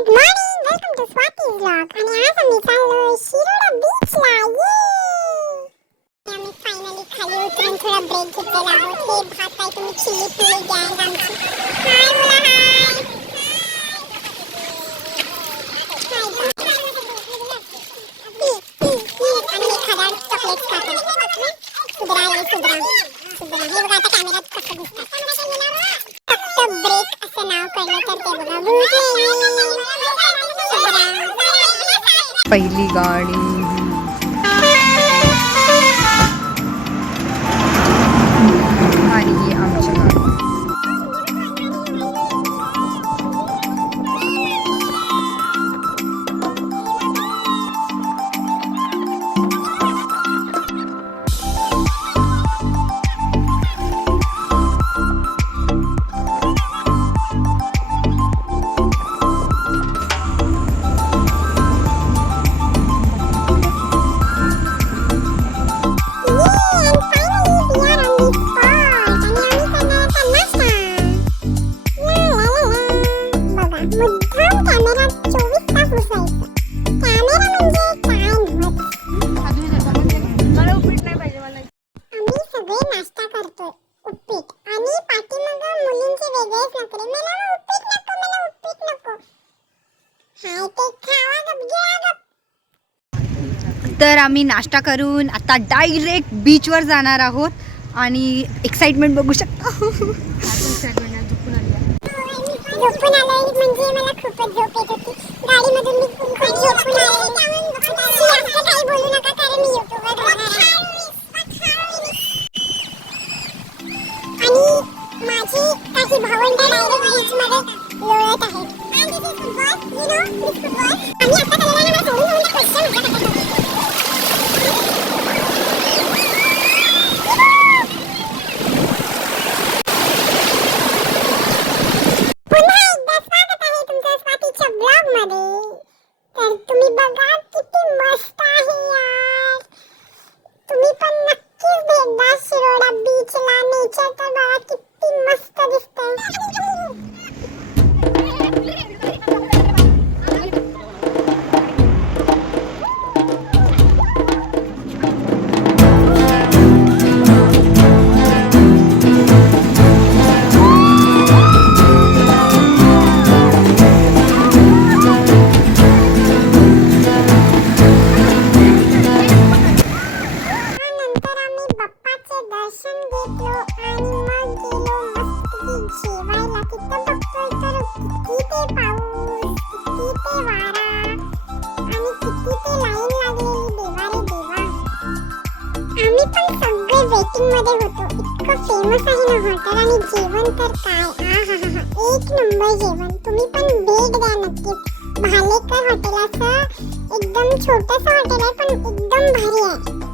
Good morning, welcome to Swati's vlog. आणि आज आम्ही चाललोय शिरोडा बीचला. आम्ही फायनली खाली उतरून थोडा ब्रेक घेतलेला आहोत. हे भात आहे तुम्ही चिली पिली गँग आमची. हाय बोला हाय. आणि खराब चॉकलेट खातो. सुधरा हे बघा आता कॅमेऱ्यात कसं दिसतं. फक्त ब्रेक असं नाव कळलं तर ते बघा पहिली गाडी आणि ही आमची गाडी. नाश्ता करतोय उपीट आणि पाठीमाग मुलींचे वेगळेच नखरे. मला उपीट नको. हाय ते खावा गप. तर आम्ही नाश्ता करून आता डायरेक्ट बीचवर जाणार आहोत आणि एक्साइटमेंट बघू शकता. झोपून आलोय म्हणजे मला खूपच झोप येत होती. गाडीमधून मी खूप झोपून आले. जास्त काही बोलू नका कारण मी युट्यूबवर बघणार आहे. आणि माझी काही भावंड डायरेक्ट बीच मध्ये लोळत आहेत. आम्ही आता कळलं ना सोडून क्वेश्चन तर तुम्ही बघा किती मस्त आहे यार. तुम्ही पण नक्कीच भेट द्या शिरोडा बीचला. नेचर तर बघा किती मस्त दिसतंय. दर्शन घेतलो आणि मग गेलो मस्तपैकी जेवायला. तिथं बघतोय तर किती ते पाऊस, किती ते वारा आणि किती ते लाईन लागलेली. देवा रे देवा. आम्ही पण सगळे वेटिंग मध्ये होतो. इतकं फेमस आहे ना हॉटेल. आणि जेवण तर काय आहाहा, एक नंबर जेवण. तुम्ही पण भेट द्या नक्कीच. भालेकर हॉटेल असं एकदम छोटंसं हॉटेल आहे पण एकदम भारी आहे.